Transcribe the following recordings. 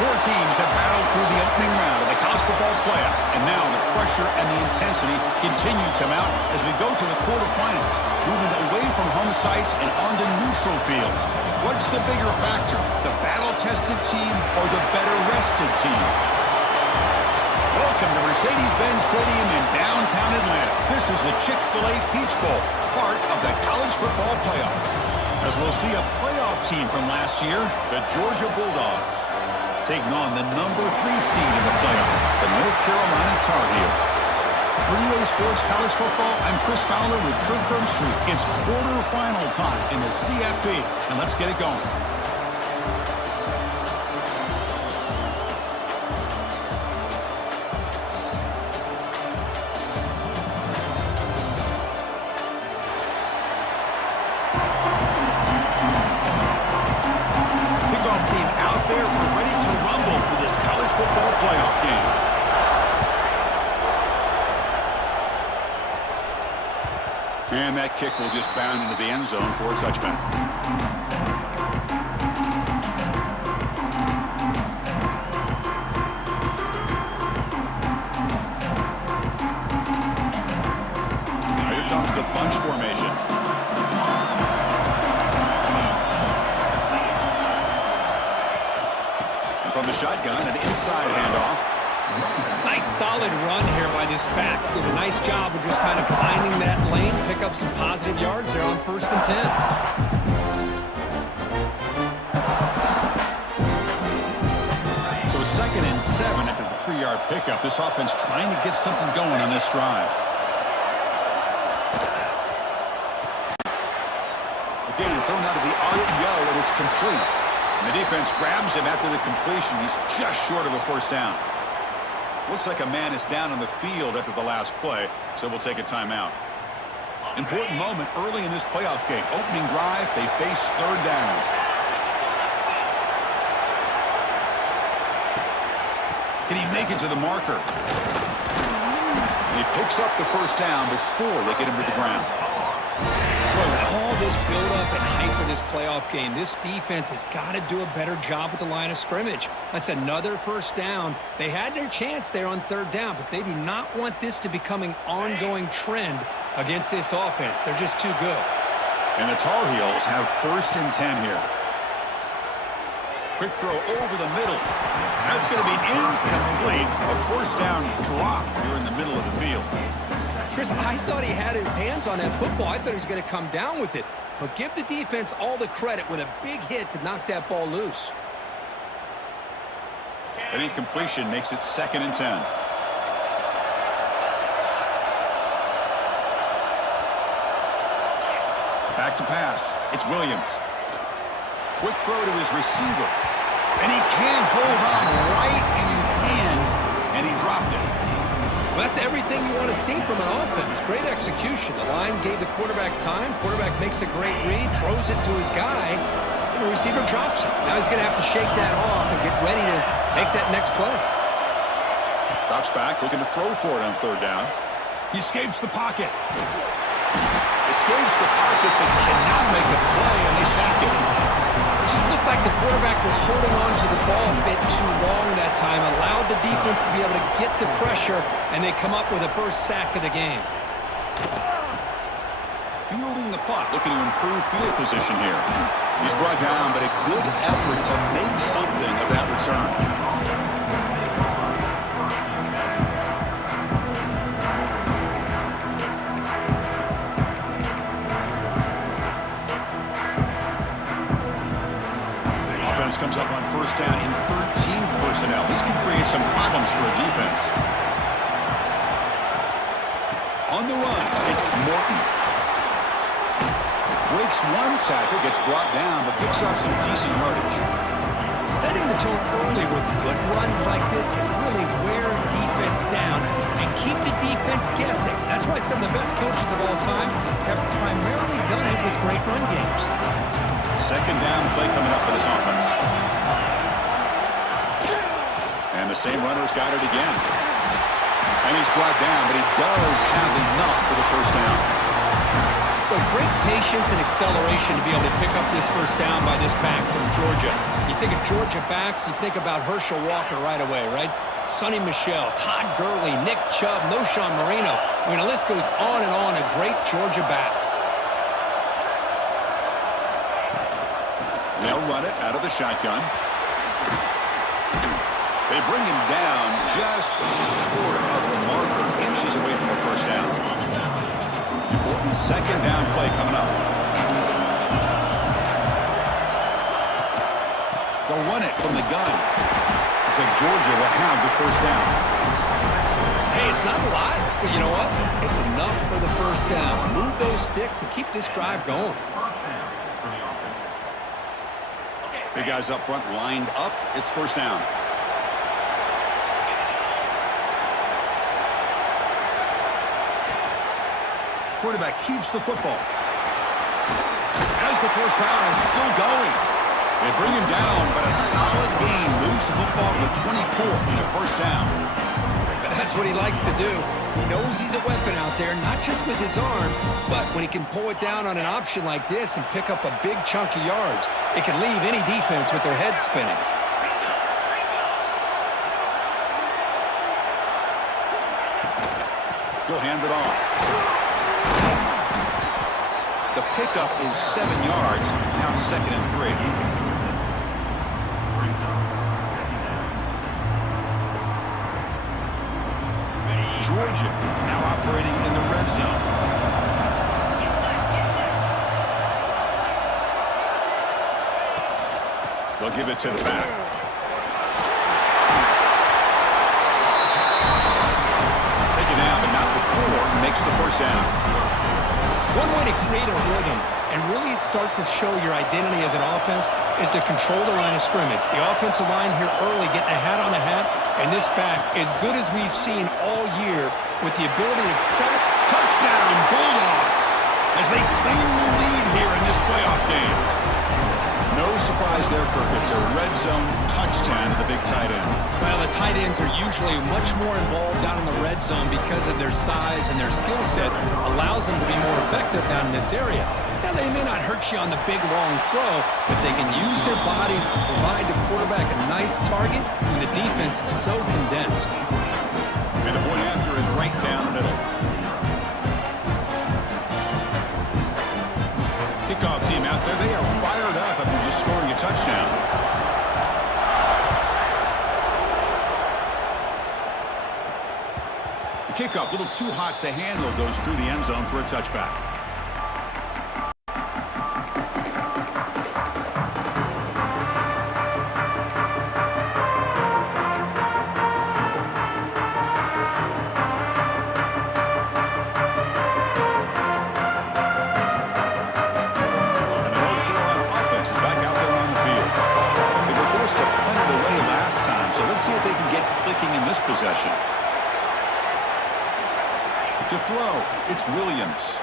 Four teams have battled through the opening round of the college football playoff, and now the pressure and the intensity continue to mount as we go to the quarterfinals, moving away from home sites and onto neutral fields. What's the bigger factor, the battle-tested team or the better-rested team? Welcome to Mercedes-Benz Stadium in downtown Atlanta. This is the Chick-fil-A Peach Bowl, part of the college football playoff. As we'll see a playoff team from last year, the Georgia Bulldogs, taking on the number 3 seed in the playoff, the North Carolina Tar Heels. For EA Sports College Football, I'm Chris Fowler with Kirk Herbstreit. It's quarterfinal time in the CFP, and let's get it going. And that kick will just bound into the end zone for a touchback. Now here comes the bunch formation. And from the shotgun, an inside handoff. Nice solid run here by this back. Did a nice job of just kind of finding that lane, pick up some positive yards there on 1st and 10. So 2nd and 7 after the 3-yard pickup. This offense trying to get something going on this drive. Again, thrown out of the RPO, and it's complete. And the defense grabs him after the completion. He's just short of a 1st down. Looks like a man is down on the field after the last play, so we'll take a timeout. Important moment early in this playoff game. Opening drive, they face 3rd down. Can he make it to the marker? And he picks up the 1st down before they get him to the ground. All this build-up and hype of this playoff game, this defense has got to do a better job with the line of scrimmage. That's another 1st down. They had their chance there on 3rd down, but they do not want this to become an ongoing trend against this offense. They're just too good. And the Tar Heels have 1st and 10 here. Quick throw over the middle. That's going to be incomplete. A 1st down drop here in the middle of the field. Chris, I thought he had his hands on that football. I thought he was going to come down with it. But give the defense all the credit with a big hit to knock that ball loose. An incompletion makes it 2nd and 10. Back to pass. It's Williams. Quick throw to his receiver. And he can't hold on right in his hands, and he dropped it. Well, that's everything you want to see from an offense. Great execution. The line gave the quarterback time. Quarterback makes a great read, throws it to his guy, and the receiver drops it. Now he's going to have to shake that off and get ready to make that next play. Drops back, looking to throw for it on 3rd down. He escapes the pocket. Escapes the pocket, but cannot make a play, and they sack it. It just looked like the quarterback was holding on to the ball a bit too long that time, allowed the defense to be able to get the pressure, and they come up with the 1st sack of the game. Fielding the puck, looking to improve field position here. He's brought down, but a good effort to make something of that return. Comes up on 1st down in 13 personnel. This could create some problems for a defense. On the run, it's Morton. Breaks one tackle, gets brought down, but picks up some decent yardage. Setting the tone early with good runs like this can really wear a defense down and keep the defense guessing. That's why some of the best coaches of all time have primarily done it with great run games. 2nd down play coming up for this offense. And the same runner's got it again. And he's brought down, but he does have enough for the 1st down. But great patience and acceleration to be able to pick up this first down by this back from Georgia. You think of Georgia backs, you think about Herschel Walker right away, right? Sonny Michel, Todd Gurley, Nick Chubb, Noshawn Marino. I mean, the list goes on and on of great Georgia backs. They'll run it out of the shotgun. They bring him down just short of the marker, inches away from a first down. Important second down play coming up. They'll run it from the gun. Looks like Georgia will have the first down. Hey, it's not a lot, but you know what? It's enough for the first down. Move those sticks and keep this drive going. Big guys up front lined up. It's first down. Quarterback keeps the football. As the first down is still going. They bring him down, but a solid gain moves the football to the 24 and a first down. And that's what he likes to do. He knows he's a weapon out there, not just with his arm, but when he can pull it down on an option like this and pick up a big chunk of yards, it can leave any defense with their head spinning. He'll hand it off. The pickup is 7 yards. Now it's 2nd and 3. Georgia now operating in the red zone. They'll give it to the back. Take it down, but not before. Makes the first down. One way to create a rhythm and really start to show your identity as an offense is to control the line of scrimmage. The offensive line here early getting a hat on a hat, and this back as good as we've seen all year with the ability to accept. Touchdown, Bulldogs, as they claim the lead here in this playoff game. No surprise there, Kirk. It's a red zone touchdown to the big tight end. Well, the tight ends are usually much more involved down in the red zone because of their size and their skill set allows them to be more effective down in this area. Now, they may not hurt you on the big, long throw, but they can use their bodies to provide the quarterback a nice target when the defense is so condensed. And the point after is right down the middle. Kickoff team out there. They are fired up after just scoring a touchdown. The kickoff, a little too hot to handle, goes through the end zone for a touchback. Possession. To throw, it's Williams.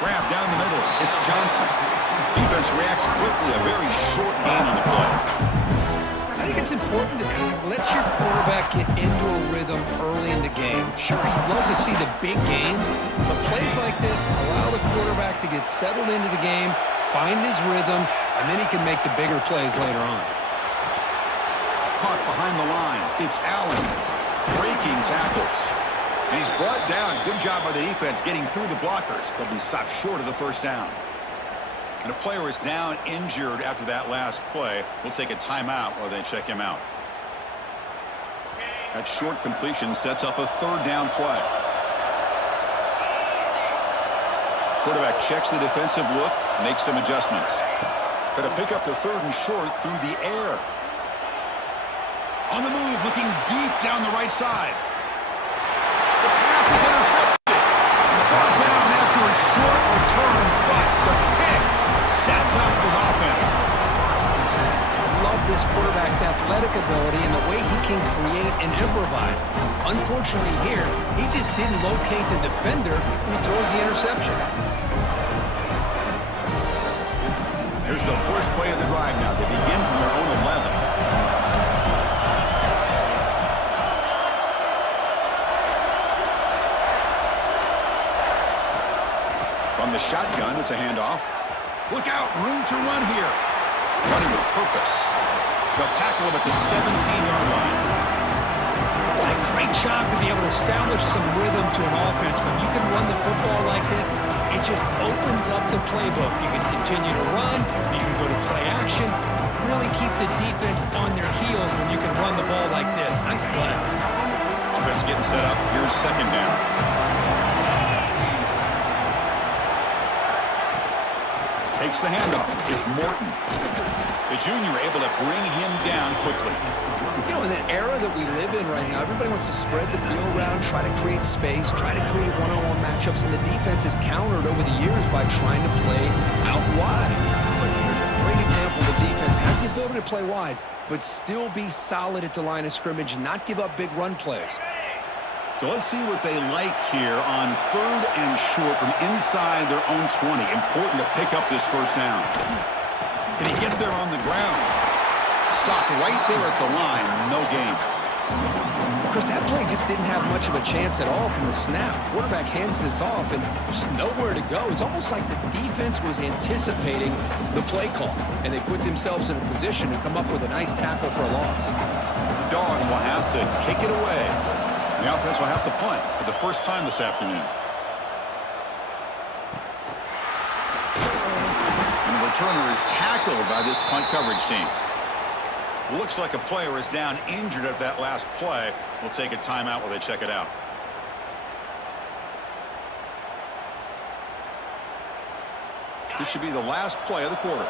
Grab down the middle, it's Johnson. Defense reacts quickly, a very short gain on the play. I think it's important to kind of let your quarterback get into a rhythm early in the game. Sure, you'd love to see the big gains, but plays like this allow the quarterback to get settled into the game, find his rhythm, and then he can make the bigger plays later on. Caught behind the line. It's Allen breaking tackles. And he's brought down. Good job by the defense getting through the blockers. They'll be stopped short of the first down. And a player is down injured after that last play. We'll take a timeout while they check him out. That short completion sets up a third down play. Quarterback checks the defensive look, makes some adjustments. Got to pick up the 3rd and short through the air. On the move, looking deep down the right side. The pass is intercepted. Brought down after a short return, but the pick sets up his offense. I love this quarterback's athletic ability and the way he can create and improvise. Unfortunately here, he just didn't locate the defender when he throws the interception. Here's the first play of the drive now. They begin from their own 11. shotgun. It's a handoff. Look out, room to run here. Running with purpose. They'll tackle him at the 17-yard line. What a great job to be able to establish some rhythm to an offense. When you can run the football like this, it just opens up the playbook. You can continue to run, you can go to play action, you really keep the defense on their heels when you can run the ball like this. Nice play. Offense getting set up. Here's second down. Takes the handoff. It's Morton. The junior able to bring him down quickly. You know, in that era that we live in right now, everybody wants to spread the field around, try to create space, try to create one-on-one matchups, and the defense is countered over the years by trying to play out wide. But here's a great example. The defense has the ability to play wide, but still be solid at the line of scrimmage and not give up big run plays. So let's see what they like here on 3rd and short from inside their own 20. Important to pick up this first down. Can he get there on the ground? Stopped right there at the line. No gain. Chris, that play just didn't have much of a chance at all from the snap. Quarterback hands this off, and there's nowhere to go. It's almost like the defense was anticipating the play call, and they put themselves in a position to come up with a nice tackle for a loss. The Dogs will have to kick it away. The offense will have to punt for the first time this afternoon. And the returner is tackled by this punt coverage team. Looks like a player is down injured at that last play. We'll take a timeout while they check it out. This should be the last play of the quarter.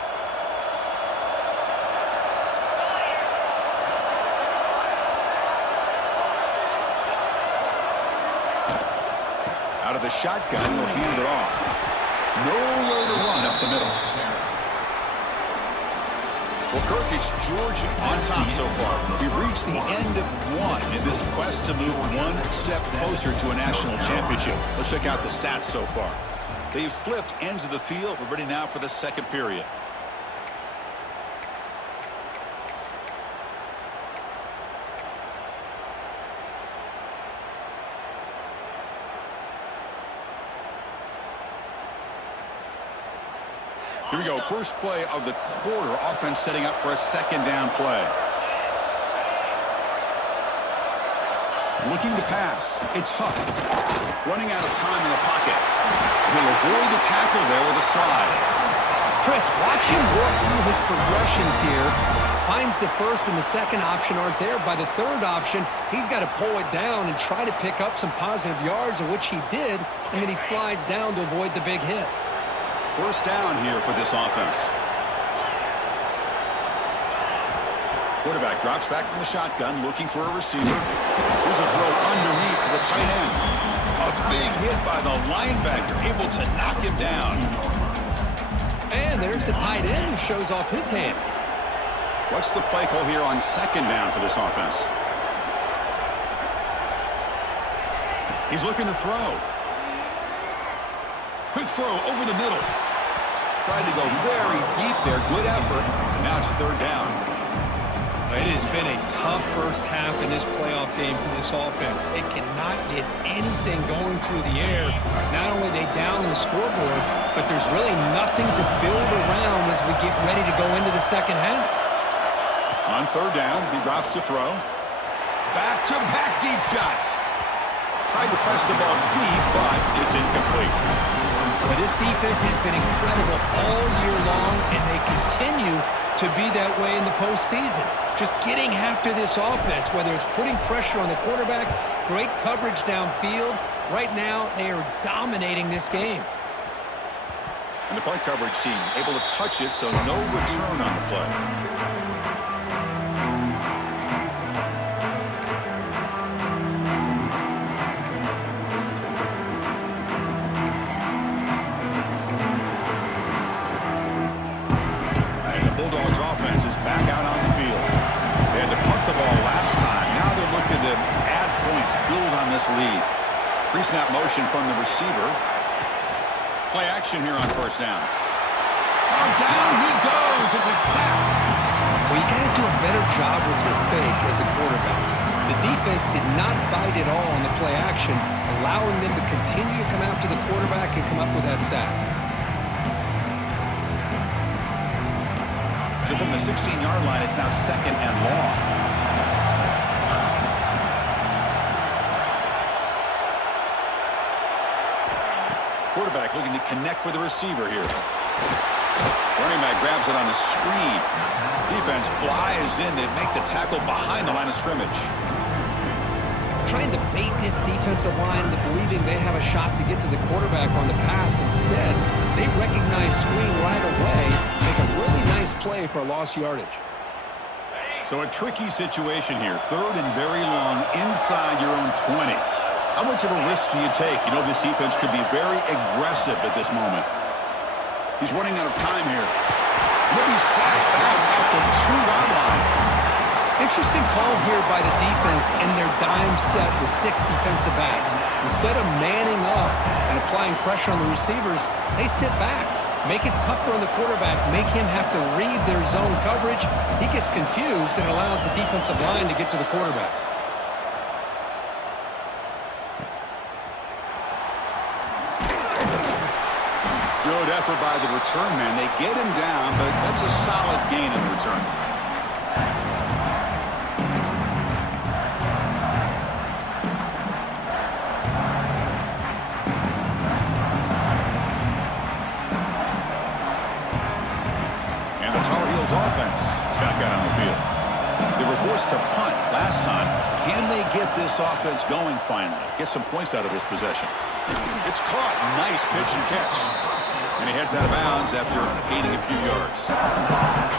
Out of the shotgun, he'll hand it off. Nowhere to run up the middle. Well, Kirk, it's Georgia on top so far. We've reached the end of one in this quest to move one step closer to a national championship. Let's check out the stats so far. They've flipped ends of the field. We're ready now for the second period. Here we go. First play of the quarter. Offense setting up for a second down play. Looking to pass. It's Huck. Running out of time in the pocket. He'll avoid the tackle there with a slide. Chris, watch him work through his progressions here. Finds the first and the second option aren't there. By the third option, he's got to pull it down and try to pick up some positive yards, of which he did, and then he slides down to avoid the big hit. First down here for this offense. Quarterback drops back from the shotgun, looking for a receiver. Here's a throw underneath to the tight end. A big hit by the linebacker, able to knock him down. And there's the tight end who shows off his hands. What's the play call here on second down for this offense? He's looking to throw. Quick throw over the middle. Tried to go very deep there. Good effort. Now it's third down. It has been a tough first half in this playoff game for this offense. They cannot get anything going through the air. Not only are they down on the scoreboard, but there's really nothing to build around as we get ready to go into the second half. On third down, he drops to throw. Back-to-back deep shots. Tried to press the ball deep, but it's incomplete. But this defense has been incredible all year long, and they continue to be that way in the postseason. Just getting after this offense, whether it's putting pressure on the quarterback, great coverage downfield. Right now, they are dominating this game. And the punt coverage team able to touch it, so no return on the play. Lead. Pre-snap motion from the receiver. Play action here on first down. Oh, down he goes. It's a sack. Well, you got to do a better job with your fake as the quarterback. The defense did not bite at all on the play action, allowing them to continue to come after the quarterback and come up with that sack. So from the 16-yard line, it's now 2nd and long. Quarterback looking to connect with the receiver here. Running back grabs it on a screen. Defense flies in to make the tackle behind the line of scrimmage. Trying to bait this defensive line to believing they have a shot to get to the quarterback on the pass. Instead, they recognize screen right away, make a really nice play for a lost yardage. So a tricky situation here. 3rd and very long inside your own 20. How much of a risk do you take? You know this defense could be very aggressive at this moment. He's running out of time here. He'll be sacked back at the 2-yard line. Interesting call here by the defense in their dime set with 6 defensive backs. Instead of manning up and applying pressure on the receivers, they sit back, make it tougher on the quarterback, make him have to read their zone coverage. He gets confused and allows the defensive line to get to the quarterback. Good effort by the return man. They get him down, but that's a solid gain in the return. Offense is back out on the field. They were forced to punt last time. Can they get this offense going finally? Get some points out of this possession. It's caught. Nice pitch and catch. And he heads out of bounds after gaining a few yards.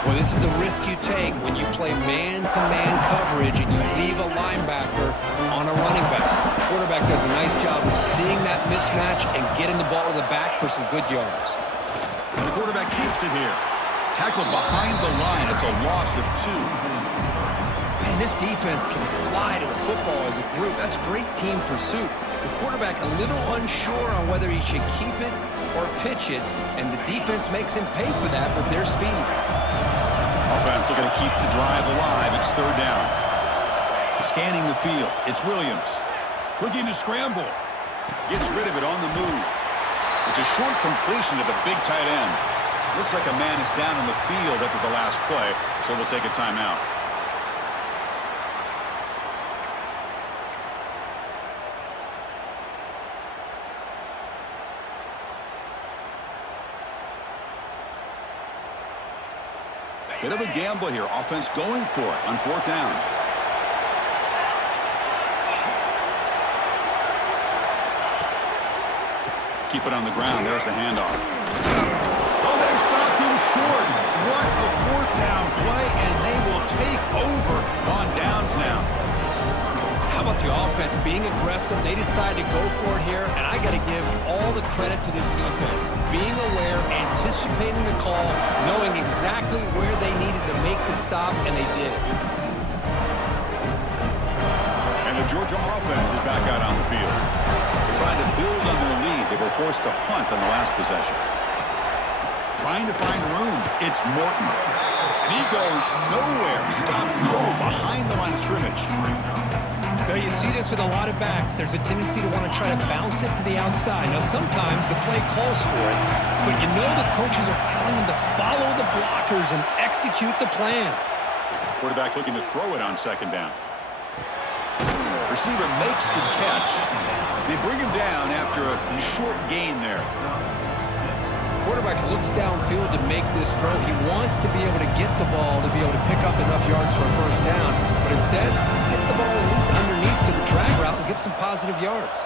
Well, this is the risk you take when you play man-to-man coverage and you leave a linebacker on a running back. The quarterback does a nice job of seeing that mismatch and getting the ball to the back for some good yards. And the quarterback keeps it here. Tackled behind the line. It's a loss of 2. Man, this defense can fly to the football as a group. That's great team pursuit. The quarterback a little unsure on whether he should keep it or pitch it, and the defense makes him pay for that with their speed. Offense looking to keep the drive alive. It's 3rd down. Scanning the field. It's Williams. Looking to scramble. Gets rid of it on the move. It's a short completion to the big tight end. Looks like a man is down on the field after the last play, so we'll take a timeout. Bit of a gamble here. Offense going for it on 4th down. Keep it on the ground. There's the handoff. Oh, they've stopped him short. What a 4th down play, and they will take over on downs now. How about the offense being aggressive? They decide to go for it here, and I got to give all the credit to this defense. Being aware, anticipating the call, knowing exactly where they needed to make the stop, and they did it. And the Georgia offense is back out on the field. They're trying to build on their lead. They were forced to punt on the last possession. Trying to find room. It's Morton. And he goes nowhere. Stopped cold behind the line of scrimmage. Now, you see this with a lot of backs. There's a tendency to want to try to bounce it to the outside. Now, sometimes the play calls for it, but you know the coaches are telling them to follow the blockers and execute the plan. Quarterback looking to throw it on 2nd down. Receiver makes the catch. They bring him down after a short gain there. Quarterback looks downfield to make this throw. He wants to be able to get the ball to be able to pick up enough yards for a 1st down, but instead hits the ball at least underneath to the drag route and gets some positive yards.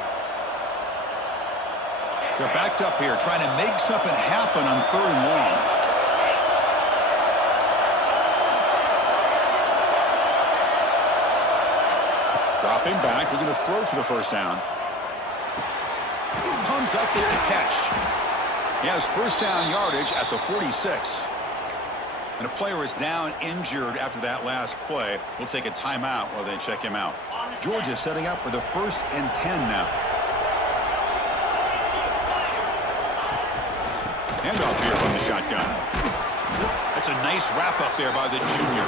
They're backed up here trying to make something happen on 3rd and long. Dropping back, looking to throw for the 1st down. Comes up with the catch. He has 1st down yardage at the 46. And a player is down injured after that last play. We'll take a timeout while they check him out. Georgia setting up for the 1st and 10 now. Handoff here from the shotgun. That's a nice wrap up there by the junior.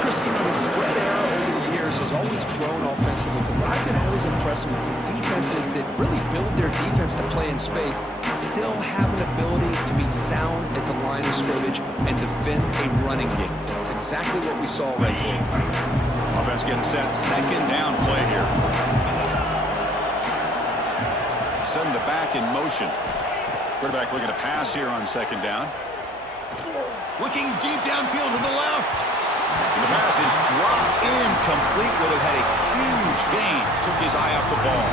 Christine, the spread era over the years has always grown offensively, but I've been always impressed with defenses that really build their defense to play in space, still have an ability to be be sound at the line of scrimmage and defend a running game. It's exactly what we saw right there. Offense getting set. Second down play here. Send the back in motion. Quarterback looking to pass here on second down. Looking deep downfield to the left. And the pass is dropped incomplete. Would have had a huge gain. Took his eye off the ball.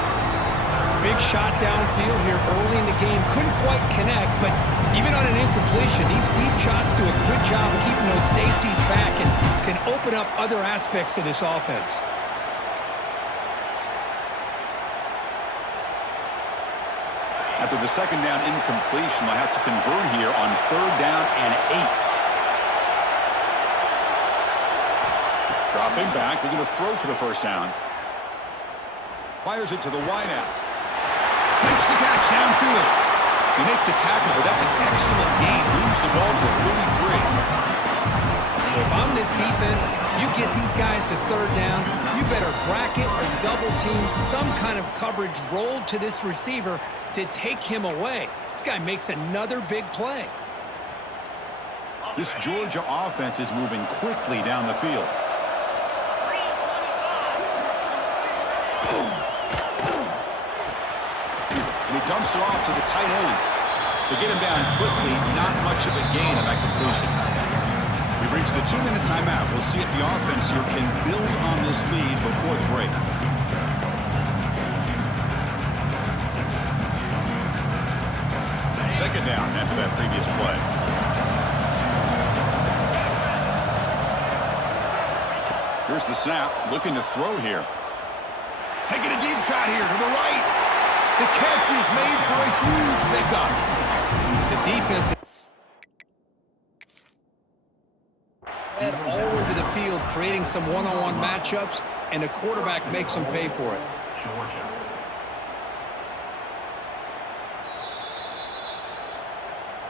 Big shot downfield here early in the game. Couldn't quite connect, but even on an incompletion, these deep shots do a good job of keeping those safeties back and can open up other aspects of this offense. After the second down incompletion, they'll have to convert here on third down and 8. Dropping back, looking to throw for the first down. Fires it to the wideout. Makes the catch downfield. You make the tackle, but that's an excellent gain. Moves the ball to the 33. If I'm this defense, you get these guys to third down, you better bracket or double team some kind of coverage rolled to this receiver to take him away. This guy makes another big play. This Georgia offense is moving quickly down the field. And he dumps it off to the tight end. To get him down quickly, not much of a gain on that completion. We've reached the 2-minute timeout. We'll see if the offense here can build on this lead before the break. Second down after that previous play. Here's the snap. Looking to throw here. Taking a deep shot here to the right. The catch is made for a huge pickup. The defense all over the field, creating some one-on-one matchups, and the quarterback makes them pay for it.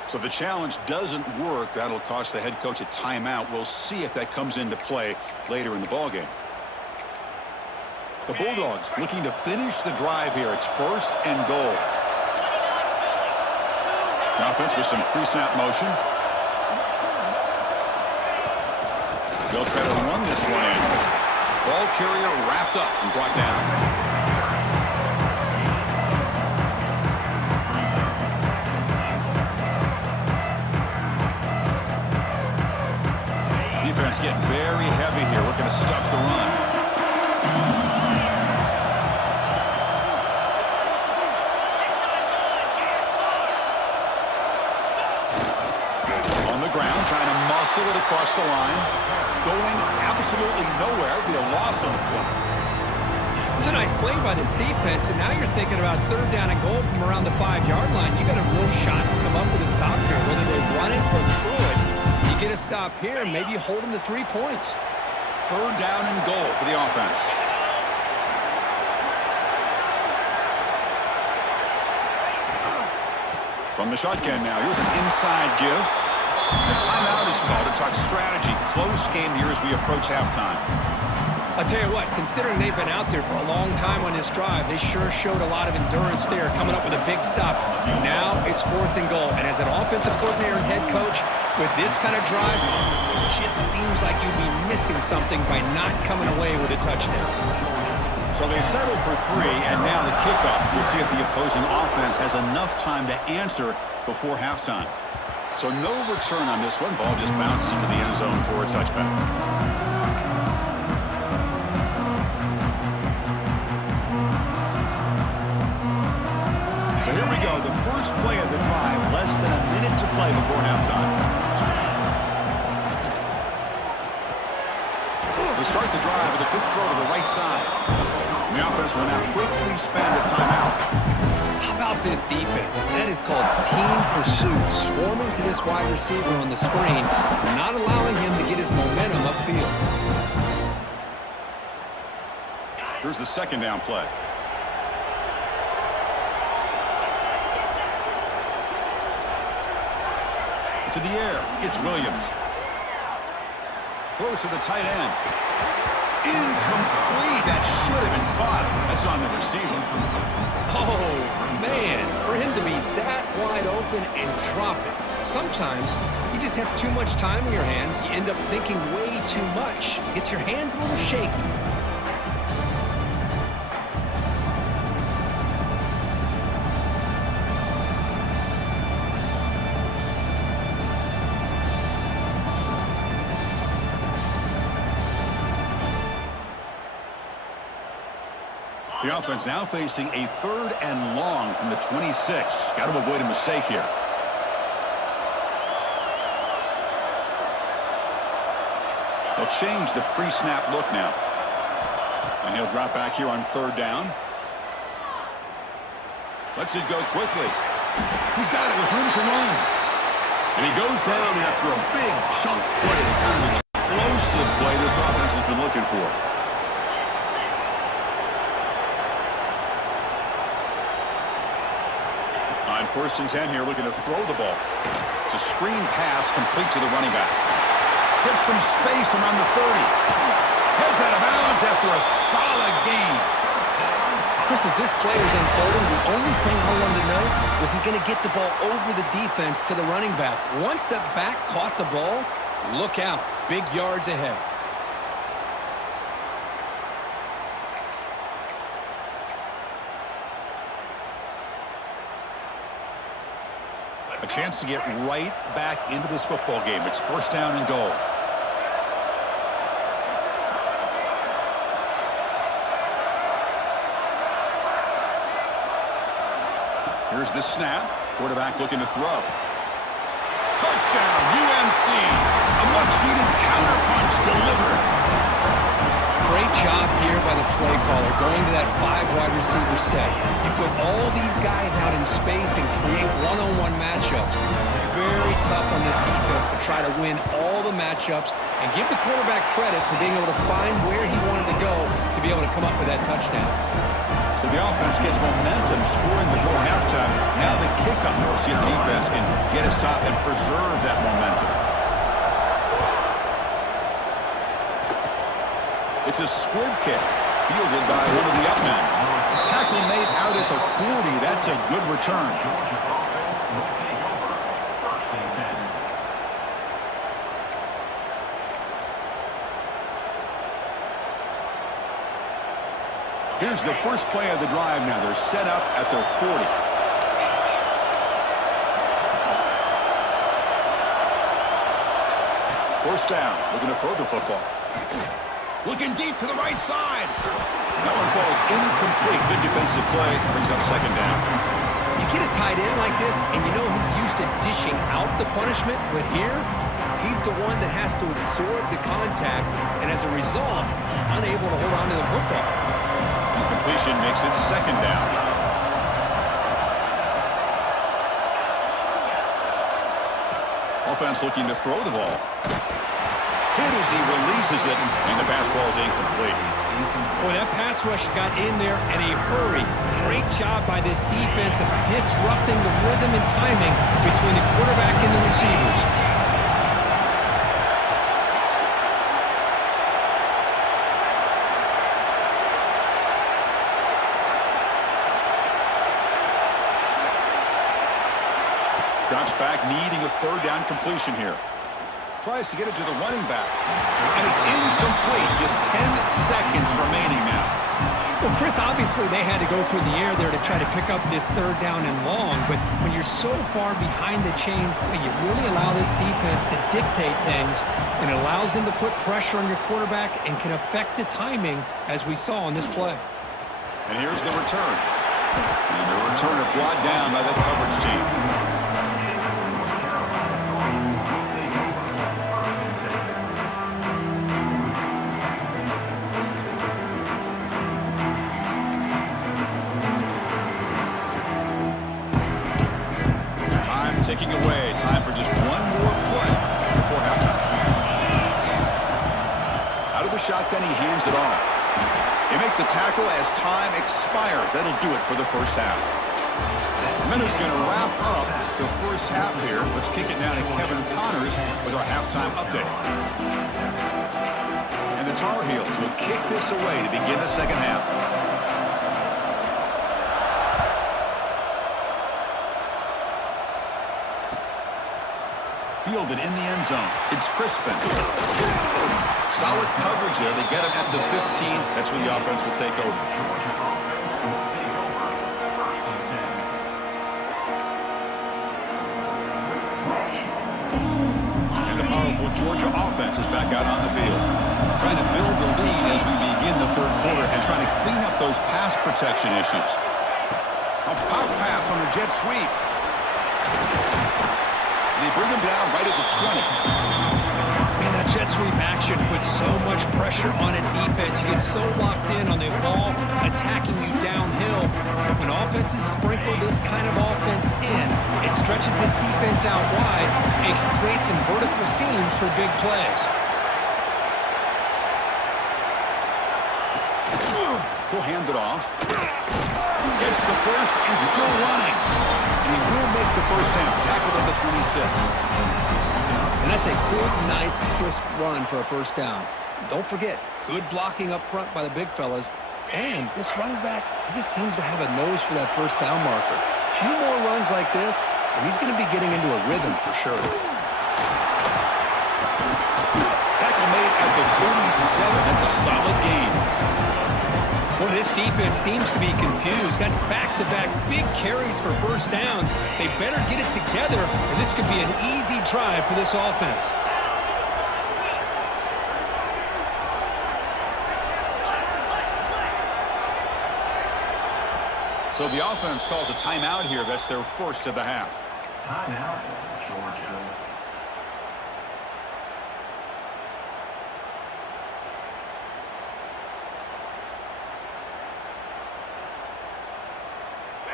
So the challenge doesn't work. That'll cost the head coach a timeout. We'll see if that comes into play later in the ballgame. The Bulldogs looking to finish the drive here. It's first and goal. The offense with some pre-snap motion. They'll try to run this one in. Ball carrier wrapped up and brought down. Defense getting very heavy here, looking to stuff the run. On the ground, trying to muscle it across the line. Going absolutely nowhere. Be a loss on the play. It's a nice play by this defense, and now you're thinking about third down and goal from around the 5-yard line. You got a real shot to come up with a stop here, whether they run it or throw it. You get a stop here, maybe you hold them to 3 points. Third down and goal for the offense. From the shotgun now, here's an inside give. The timeout is called to talk strategy. Close game here as we approach halftime. I'll tell you what, considering they've been out there for a long time on this drive, they sure showed a lot of endurance there, coming up with a big stop. And now it's fourth and goal. And as an offensive coordinator and head coach, with this kind of drive, it just seems like you'd be missing something by not coming away with a touchdown. So they settle for 3, and now the kickoff. We'll see if the opposing offense has enough time to answer before halftime. So no return on this one. Ball just bounces into the end zone for a touchback. So here we go. The first play of the drive. Less than a minute to play before halftime. They start the drive with a quick throw to the right side. And the offense will now quickly spend a timeout. How about this defense? That is called team pursuit. Swarming to this wide receiver on the screen, not allowing him to get his momentum upfield. Here's the second down play. To the air, it's Williams. Throws to the tight end. Incomplete. That should have been caught. That's on the receiver. Oh, man, for him to be that wide open and drop it. sometimes you just have too much time in your hands. You end up thinking way too much. It gets your hands a little shaky. The offense now facing a 3rd and long from the 26. Got to avoid a mistake here. They'll change the pre-snap look now. And he'll drop back here on 3rd down. Lets it go quickly. He's got it with room to run. And he goes down after a big chunk play, the kind of explosive play this offense has been looking for. On 1st and 10 here, looking to throw the ball. It's a screen pass complete to the running back. Gets some space around the 30. Heads out of bounds after a solid gain. Chris, as this play was unfolding, the only thing I wanted to know was he going to get the ball over the defense to the running back. Once the back caught the ball, look out. Big yards ahead. A chance to get right back into this football game. It's 1st down and goal. Here's the snap. Quarterback looking to throw. Touchdown, UMC. A much-needed counterpunch delivered. Great job here by the play caller, going to that 5 wide receiver set. You put all these guys out in space and create one-on-one matchups. It's very tough on this defense to try to win all the matchups and give the quarterback credit for being able to find where he wanted to go to be able to come up with that touchdown. So the offense gets momentum, scoring before halftime. Now the kickoff. We'll see if the defense can get a stop and preserve that momentum. It's a squib kick, fielded by one of the up men. Tackle made out at the 40. That's a good return. Here's the first play of the drive now. They're set up at their 40. First down, looking to throw the football. Looking deep to the right side. That one falls incomplete. Good defensive play. Brings up 2nd down. You get a tight end like this, and you know he's used to dishing out the punishment, but here, he's the one that has to absorb the contact, and as a result, he's unable to hold on to the football. Completion makes it 2nd down. Offense looking to throw the ball. Hit as he releases it, and the pass ball is incomplete. Boy, that pass rush got in there in a hurry. Great job by this defense of disrupting the rhythm and timing between the quarterback and the receivers. Drops back, needing a 3rd down completion here. Tries to get it to the running back. And it's incomplete. Just 10 seconds remaining now. Well, Chris, obviously they had to go through the air there to try to pick up this 3rd down and long. But when you're so far behind the chains, boy, you really allow this defense to dictate things. And it allows them to put pressure on your quarterback and can affect the timing, as we saw on this play. And here's the return. And the return is brought down by the coverage team. Ticking away. Time for just one more play before halftime. Out of the shotgun, he hands it off. They make the tackle as time expires. That'll do it for the first half. Minute's going to wrap up the first half here. Let's kick it now to Kevin Connors with our halftime update. And the Tar Heels will kick this away to begin the second half. fielded in the end zone. It's Crispin. Solid coverage there. They get him at the 15. That's where the offense will take over. And the powerful Georgia offense is back out on the field. Trying to build the lead as we begin the third quarter and trying to clean up those pass protection issues. A pop pass on the jet sweep. They bring him down right at the 20. Man, that jet sweep action puts so much pressure on a defense. You get so locked in on the ball attacking you downhill. But when offenses sprinkle this kind of offense in, it stretches this defense out wide and can create some vertical seams for big plays. He'll hand it off. Gets the first and still running. And he will make the first down. Tackled at the 26. And that's a good, nice, crisp run for a first down. Don't forget, good blocking up front by the big fellas. And this running back, he just seems to have a nose for that first down marker. A few more runs like this, and he's going to be getting into a rhythm for sure. Tackle made at the 37. That's a solid gain. Well, this defense seems to be confused. That's back-to-back big carries for first downs. They better get it together, or this could be an easy drive for this offense. So the offense calls a timeout here. That's their first of the half. Timeout, Georgia.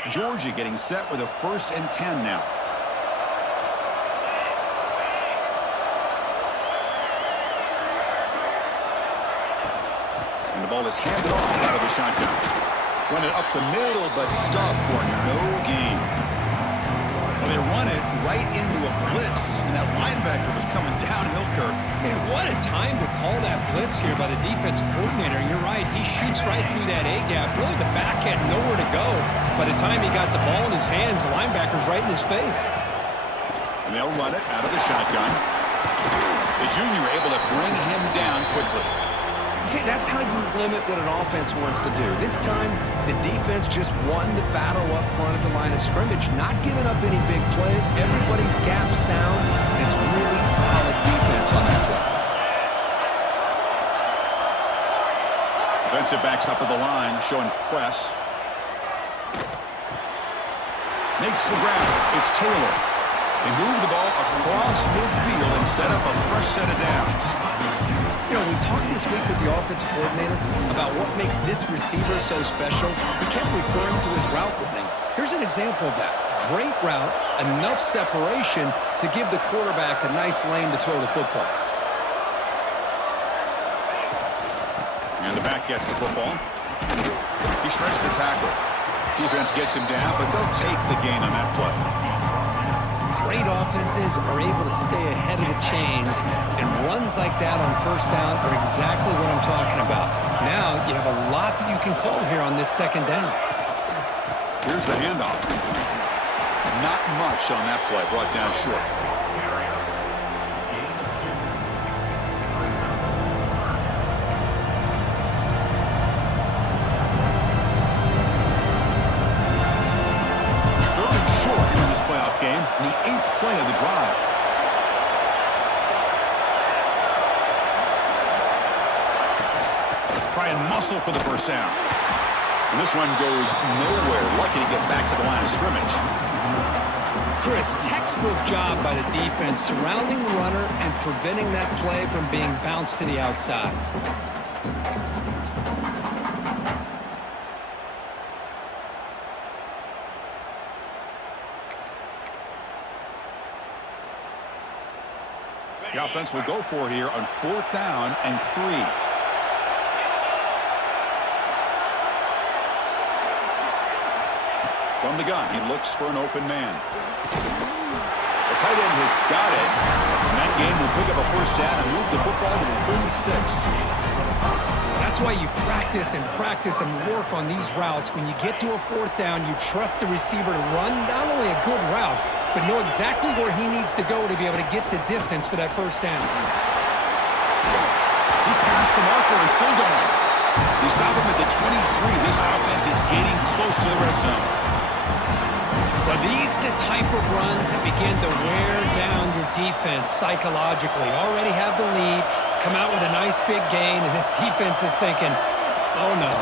Georgia getting set with a 1st and 10 now. And the ball is handed off out of the shotgun. Run it up the middle, but stuffed for no gain. Well, they run it right into a blitz, and that linebacker was coming downhill, Kirk. Man, what a time to call that blitz here by the defensive coordinator. And you're right, he shoots right through that A-gap. Really, the back had nowhere to go. By the time he got the ball in his hands, the linebacker's right in his face. And they'll run it out of the shotgun. The junior able to bring him down quickly. See, that's how you limit what an offense wants to do. This time, the defense just won the battle up front at the line of scrimmage, not giving up any big plays. Everybody's gap sound. It's really solid defense on that play. Defensive backs up at the line, showing press. Makes the grab. It's Taylor. They move the ball across midfield and set up a fresh set of downs. You know, we talked this week with the offensive coordinator about what makes this receiver so special. He kept referring to his route running. Here's an example of that. Great route, enough separation to give the quarterback a nice lane to throw the football. And the back gets the football. He shreds the tackle. Defense gets him down, but they'll take the gain on that play. Great offenses are able to stay ahead of the chains, and runs like that on first down are exactly what I'm talking about. Now you have a lot that you can call here on this second down. Here's the handoff. Not much on that play, brought down short. Game, the 8th play of the drive. Try and muscle for the first down. And this one goes nowhere. Lucky to get back to the line of scrimmage. Chris, textbook job by the defense surrounding the runner and preventing that play from being bounced to the outside. The offense will go for here on 4th down and 3. From the gun, he looks for an open man. The tight end has got it. And that game will pick up a first down and move the football to the 36. That's why you practice and work on these routes. When you get to a 4th down, you trust the receiver to run not only a good route, but know exactly where he needs to go to be able to get the distance for that first down. He's past the marker and still going. He's stopped him at the 23. This offense is getting close to the red zone. Well, these are the type of runs that begin to wear down your defense psychologically. Already have the lead, come out with a nice big gain, and this defense is thinking, oh no,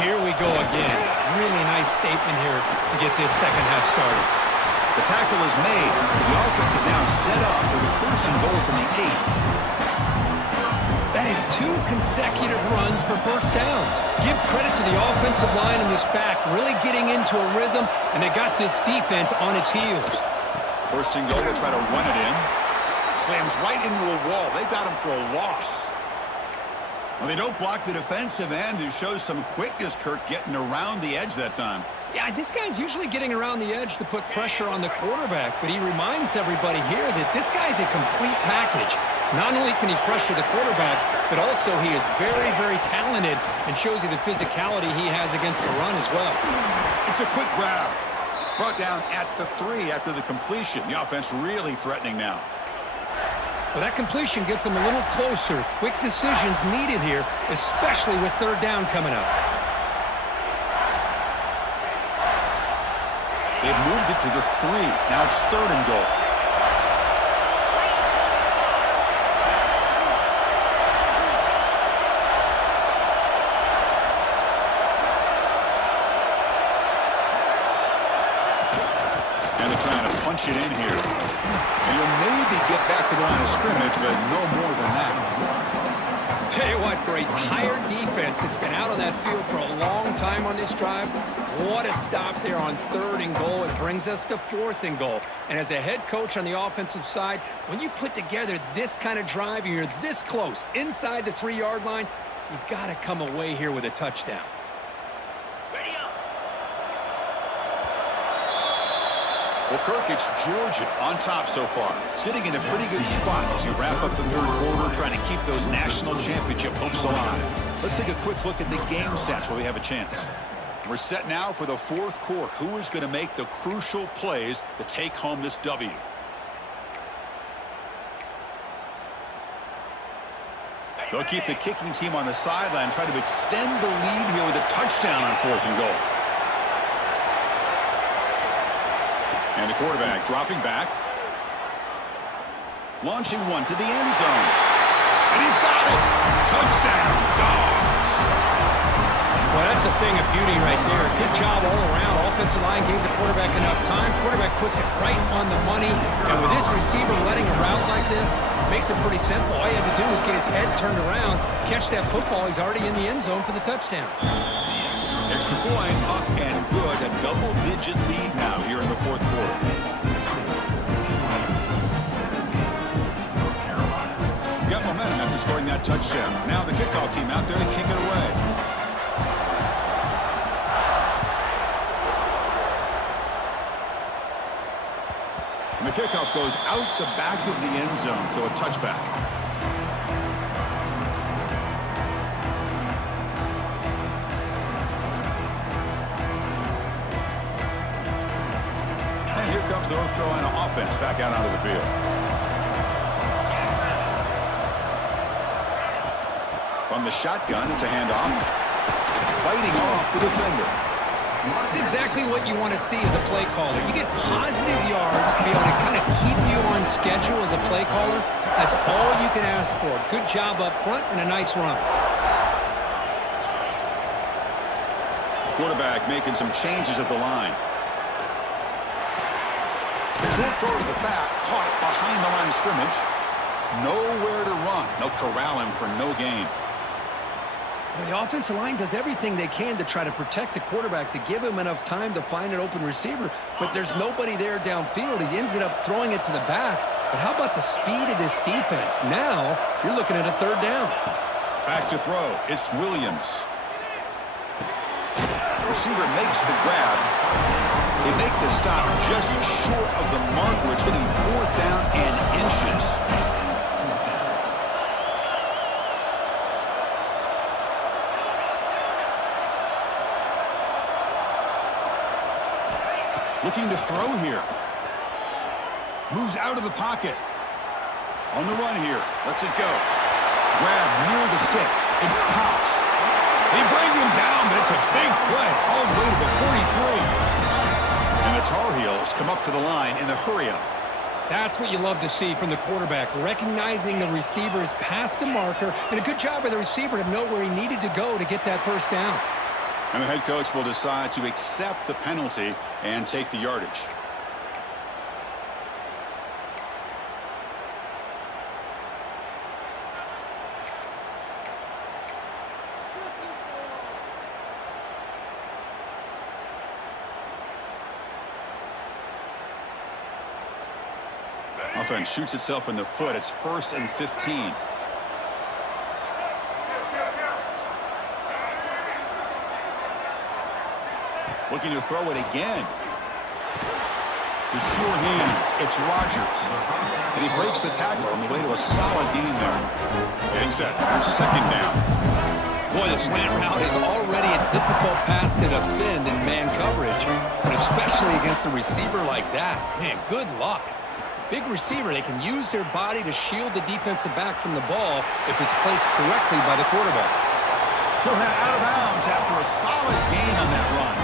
here we go again. Really nice statement here to get this second half started. The tackle is made. The offense is now set up with a first and goal from the 8. That is 2 consecutive runs for first downs. Give credit to the offensive line in this back, really getting into a rhythm, and they got this defense on its heels. First and goal, they try to run it in. Slams right into a wall. They've got him for a loss. Well, they don't block the defensive end, who shows some quickness, Kirk, getting around the edge that time. Yeah, this guy's usually getting around the edge to put pressure on the quarterback, but he reminds everybody here that this guy's a complete package. Not only can he pressure the quarterback, but also he is very, very talented and shows you the physicality he has against the run as well. It's a quick grab. Brought down at the 3 after the completion. The offense really threatening now. Well, that completion gets him a little closer. Quick decisions needed here, especially with third down coming up. They've moved it to the 3. Now it's third and goal. And they're trying to punch it in here. And you'll maybe get back to the line of scrimmage, but no more than that. Tell you what, for a tired defense that's been out on that field for a long time on this drive, what a stop there on third and goal. It brings us to fourth and goal. And as a head coach on the offensive side, when you put together this kind of drive and you're this close inside the 3-yard line, you got to come away here with a touchdown. Well, Kirk, it's Georgia on top so far, sitting in a pretty good spot as you wrap up the third quarter, trying to keep those national championship hopes alive. Let's take a quick look at the game stats while we have a chance. We're set now for the fourth quarter. Who is going to make the crucial plays to take home this W? They'll keep the kicking team on the sideline, try to extend the lead here with a touchdown on fourth and goal. And the quarterback dropping back. Launching one to the end zone. And he's got it. Touchdown, Dogs. Well, that's a thing of beauty right there. Good job all around. Offensive line gave the quarterback enough time. Quarterback puts it right on the money. And with this receiver letting a route like this, makes it pretty simple. All you have to do is get his head turned around, catch that football. He's already in the end zone for the touchdown. Extra point, up and good. A double-digit lead now here in the fourth quarter. Got momentum after scoring that touchdown. Now the kickoff team out there to kick it away. And the kickoff goes out the back of the end zone, so a touchback. Here comes the North Carolina offense back out onto the field. From the shotgun, it's a handoff. Fighting off the defender. That's exactly what you want to see as a play caller. You get positive yards to be able to kind of keep you on schedule as a play caller. That's all you can ask for. Good job up front and a nice run. Quarterback making some changes at the line. Short throw to the back, caught behind the line of scrimmage. Nowhere to run. They'll corral him for no gain. Well, the offensive line does everything they can to try to protect the quarterback, to give him enough time to find an open receiver, but there's nobody there downfield. He ends up throwing it to the back. But how about the speed of this defense? Now you're looking at a third down. Back to throw. It's Williams. Receiver makes the grab. They make the stop just short of the marker. It's going to be fourth down and inches. Looking to throw here. Moves out of the pocket. On the run here. Lets it go. Grab near the sticks. It stops. They bring him down, but it's a big play. All the way to the 43. And the Tar Heels come up to the line in the hurry-up. That's what you love to see from the quarterback, recognizing the receiver's past the marker, and a good job by the receiver to know where he needed to go to get that first down. And the head coach will decide to accept the penalty and take the yardage. Offense shoots itself in the foot. It's 1st and 15. Looking to throw it again. The sure hands. It's Rodgers. And he breaks the tackle on the way to a solid gain there. Getting set for 2nd down. Boy, the slant route is already a difficult pass to defend in man coverage, but especially against a receiver like that. Man, good luck. Big receiver, they can use their body to shield the defensive back from the ball if it's placed correctly by the quarterback. He'll head out of bounds after a solid gain on that run.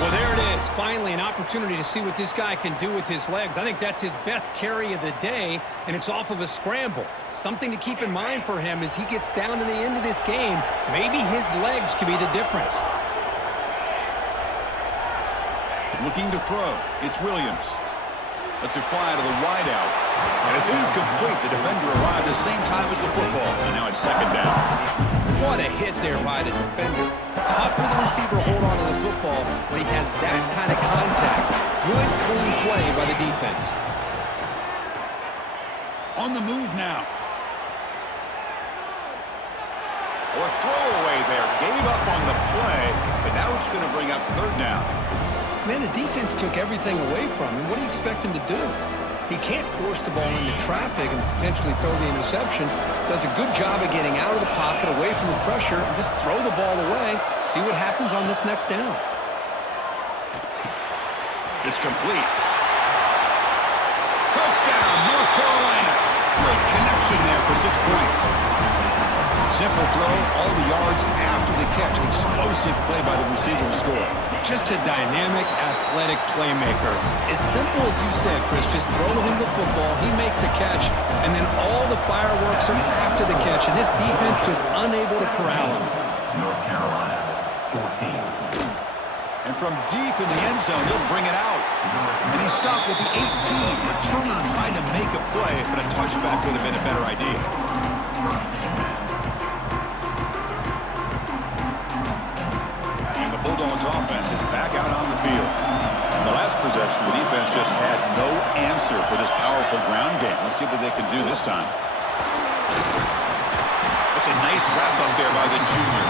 Well, there it is. Finally, an opportunity to see what this guy can do with his legs. I think that's his best carry of the day, and it's off of a scramble. Something to keep in mind for him as he gets down to the end of this game. Maybe his legs could be the difference. Looking to throw. It's Williams. Lets it fly to the wideout. And it's incomplete. The defender arrived at the same time as the football. And now it's 2nd down. What a hit there by the defender. Tough for the receiver to hold on to the football when he has that kind of contact. Good, clean play by the defense. On the move now. Or throwaway there. Gave up on the play. But now it's going to bring up 3rd down. Man, the defense took everything away from him. What do you expect him to do? He can't force the ball into traffic and potentially throw the interception. Does a good job of getting out of the pocket, away from the pressure, and just throw the ball away. See what happens on this next down. It's complete. Touchdown, North Carolina. Great connection there for 6 points. Simple throw, all the yards after the catch. Explosive play by the receiver to score. Just a dynamic, athletic playmaker. As simple as you said, Chris, just throw him the football, he makes a catch, and then all the fireworks are after the catch, and this defense just unable to corral him. North Carolina, 14. And from deep in the end zone, he'll bring it out. And he stopped with the 18. Returner trying to make a play, but a touchback would have been a better idea. Bulldogs offense is back out on the field. In the last possession, the defense just had no answer for this powerful ground game. Let's see what they can do this time. It's a nice wrap-up there by the junior.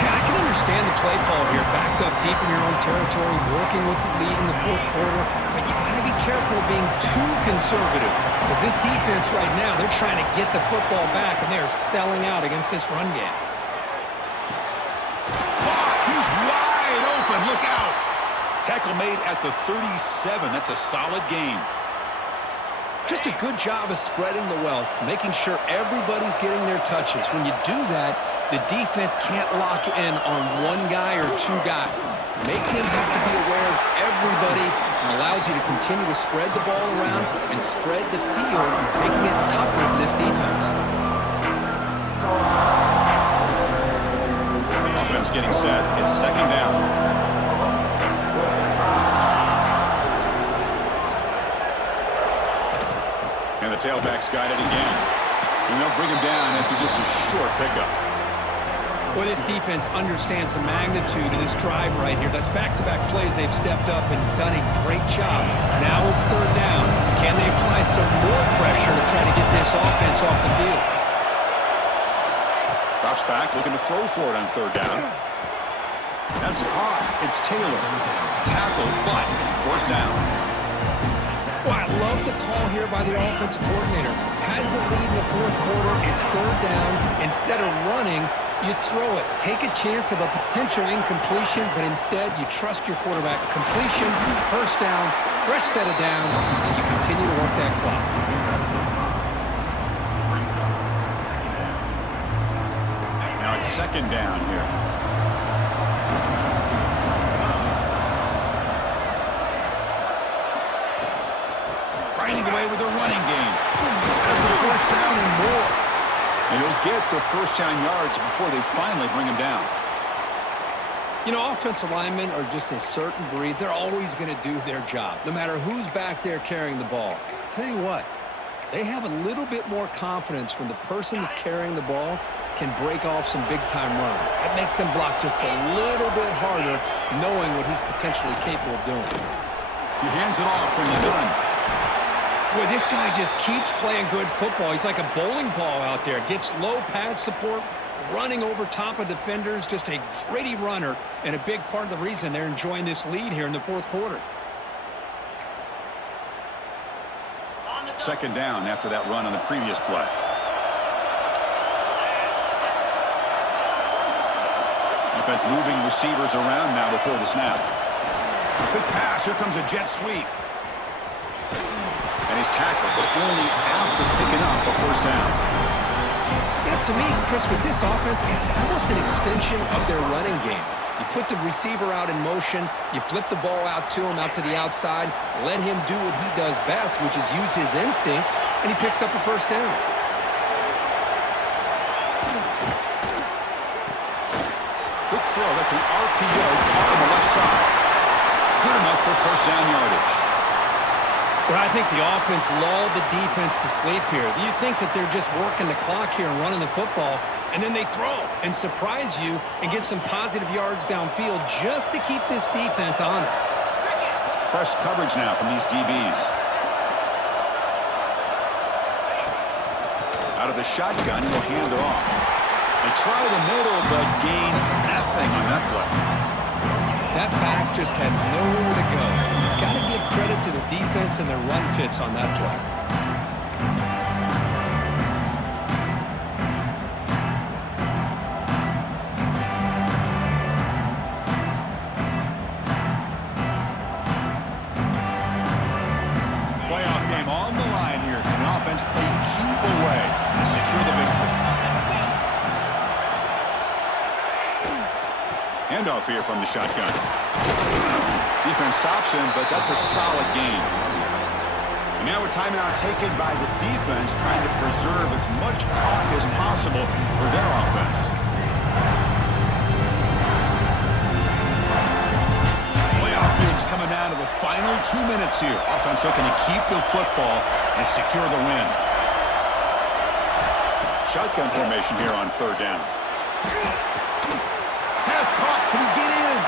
Yeah, I can understand the play call here. Backed up deep in your own territory, working with the lead in the 4th quarter. But you got to be careful of being too conservative. Because this defense right now, they're trying to get the football back, and they're selling out against this run game. Wide open, look out. Tackle made at the 37. That's a solid gain. Just a good job of spreading the wealth, making sure everybody's getting their touches. When you do that, the defense can't lock in on one guy or 2 guys. Make them have to be aware of everybody and allows you to continue to spread the ball around and spread the field, making it tougher for this defense. Offense getting set. It's 2nd down. And the tailback's got it again. And they'll bring him down after just a short pickup. Well, this defense understands the magnitude of this drive right here. That's back-to-back plays. They've stepped up and done a great job. Now it's 3rd down. Can they apply some more pressure to try to get this offense off the field? Drops back, looking to throw for it on 3rd down. That's caught. It's Taylor. Tackle, but 1st down. Well, I love the call here by the offensive coordinator. Has the lead in the 4th quarter. It's 3rd down. Instead of running, You throw it. Take a chance of a potential incompletion, but instead you trust your quarterback. Completion, first down, fresh set of downs, and you continue to work that clock. Now it's second down here. Grinding away with a running game. That's the first down and more. And he'll get the first down yards before they finally bring him down. You know, offensive linemen are just a certain breed. They're always going to do their job, no matter who's back there carrying the ball. I'll tell you what, they have a little bit more confidence when the person that's carrying the ball can break off some big-time runs. That makes them block just a little bit harder, knowing what he's potentially capable of doing. He hands it off from the gun. Boy, this guy just keeps playing good football. He's like a bowling ball out there. Gets low pad support, running over top of defenders. Just a gritty runner, and a big part of the reason they're enjoying this lead here in the fourth quarter. Second down after that run on the previous play. Offense moving receivers around now before the snap. Quick pass. Here comes a jet sweep. And he's tackled, but only after picking up a first down. You know, to me, Chris, with this offense, it's almost an extension of their running game. You put the receiver out in motion, you flip the ball out to him, out to the outside, let him do what he does best, which is use his instincts, and he picks up a first down. Quick throw. That's an RPO caught on the left side. Good enough for first down yardage. Well, I think the offense lulled the defense to sleep here. You think that they're just working the clock here and running the football, and then they throw and surprise you and get some positive yards downfield just to keep this defense honest. It's press coverage now from these DBs. Out of the shotgun, he'll hand it off. They try the middle, but gain nothing on that play. That back just had nowhere to go. Got to give credit to the defense and their run fits on that play. Playoff game on the line here. Can the offense play keep away and secure the victory? Handoff here from the shotgun. Defense stops him, but that's a solid gain. And now a timeout taken by the defense, trying to preserve as much clock as possible for their offense. Playoff game's coming down to the final 2 minutes here. Offense looking to keep the football and secure the win. Shotgun formation here on third down. Pass caught. Can he get in?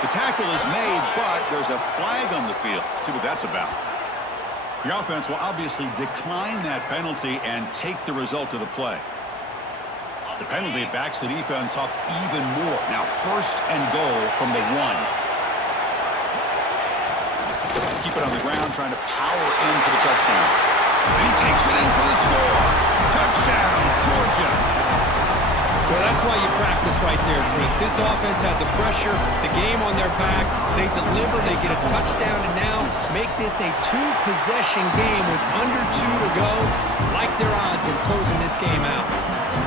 The tackle is made, but there's a flag on the field. Let's see what that's about. The offense will obviously decline that penalty and take the result of the play. The penalty backs the defense up even more. Now first and goal from the 1. Keep it on the ground, trying to power in for the touchdown. And he takes it in for the score. Touchdown, Georgia. Well, that's why you practice right there, Chris. This offense had the pressure, the game on their back. They deliver, they get a touchdown, and now make this a two-possession game with under 2 to go. Like their odds of closing this game out.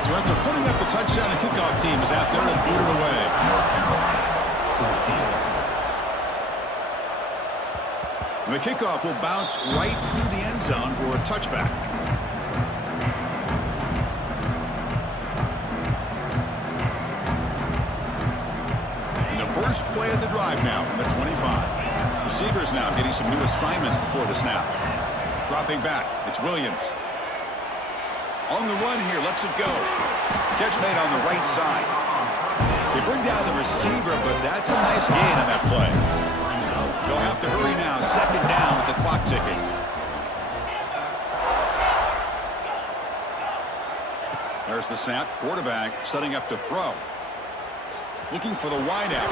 So after putting up a touchdown, the kickoff team is out there and booted away. North Carolina, 14. The kickoff will bounce right through the end zone for a touchback. First play of the drive now from the 25. Receivers now getting some new assignments before the snap. Dropping back, it's Williams. On the run here, lets it go. Catch made on the right side. They bring down the receiver, but that's a nice gain on that play. They'll have to hurry now, second down with the clock ticking. There's the snap, quarterback setting up to throw. Looking for the wideout.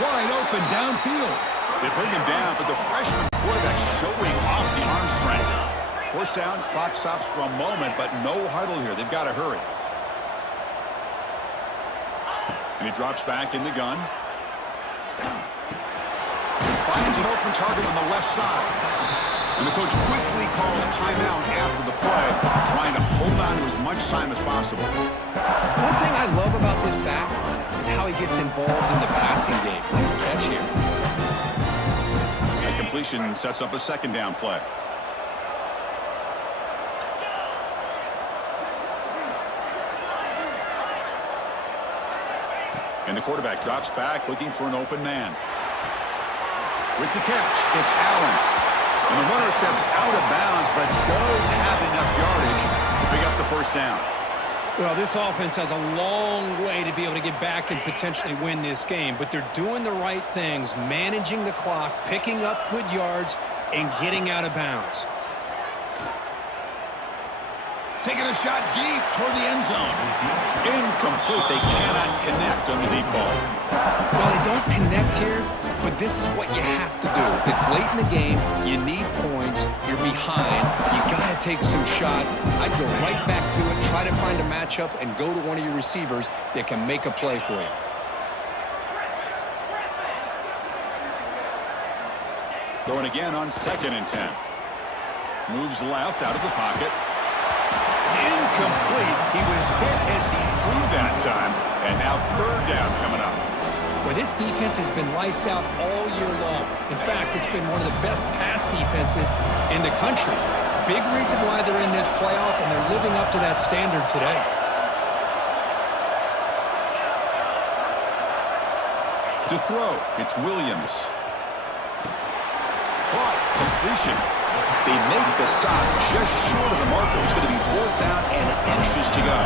Wide open downfield. They bring him down, but the freshman quarterback showing off the arm strength. First down, clock stops for a moment, but no huddle here. They've got to hurry. And he drops back in the gun. Finds an open target on the left side. And the coach quickly calls timeout after the play, trying to hold on to as much time as possible. One thing I love about this back is how he gets involved in the passing game. Nice catch here. That completion sets up a second down play. And the quarterback drops back, looking for an open man. With the catch, it's Allen. And the runner steps out of bounds, but does have enough yardage to pick up the first down. Well, this offense has a long way to be able to get back and potentially win this game, but they're doing the right things, managing the clock, picking up good yards, and getting out of bounds. Taking a shot deep toward the end zone. Incomplete. They cannot connect on the deep ball. Well, they don't connect here, but this is what you have to do. It's late in the game. You need points. You're behind. You got to take some shots. I'd go right back to it, try to find a matchup, and go to one of your receivers that can make a play for you. Throwing again on 2nd and 10. Moves left out of the pocket. It's incomplete. He was hit as he threw that time. And now 3rd down coming up. Well, this defense has been lights out all year long. In fact, it's been one of the best pass defenses in the country. Big reason why they're in this playoff, and they're living up to that standard today. To throw, it's Williams. Caught, completion. They make the stop just short of the marker. It's going to be 4th down and inches to go.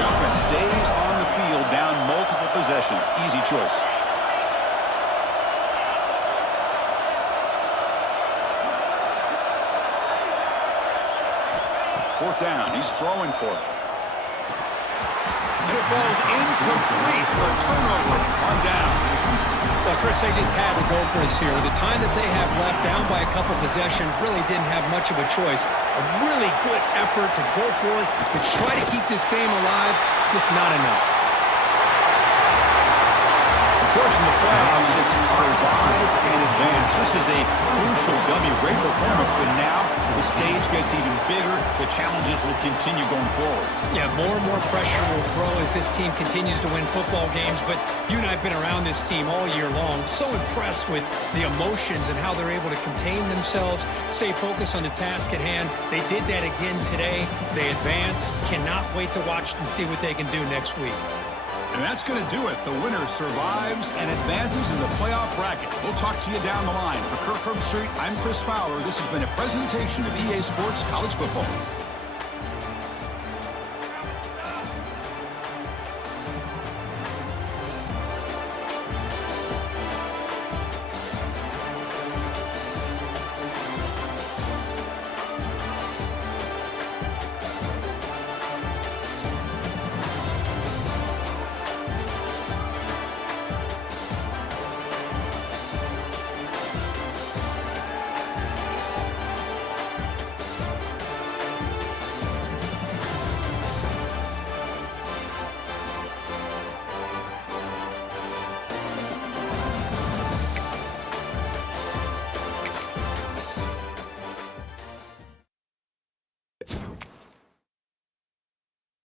The offense stays on the field, down multiple possessions. Easy choice. Fourth down. He's throwing for it. And it falls incomplete for a turnover on downs. Well, Chris, they just had to go for this here. The time that they have left, down by a couple possessions, really didn't have much of a choice. A really good effort to go for it, to try to keep this game alive, just not enough. Of course, in the playoffs, it's survive and advance. This is a crucial W. Great performance, but now the stage gets even bigger. The challenges will continue going forward. Yeah, more and more pressure will grow as this team continues to win football games, but you and I have been around this team all year long. So impressed with the emotions and how they're able to contain themselves, stay focused on the task at hand. They did that again today. They advance. Cannot wait to watch and see what they can do next week. And that's going to do it. The winner survives and advances in the playoff bracket. We'll talk to you down the line. For Kirk Herbstreit, I'm Chris Fowler. This has been a presentation of EA Sports College Football.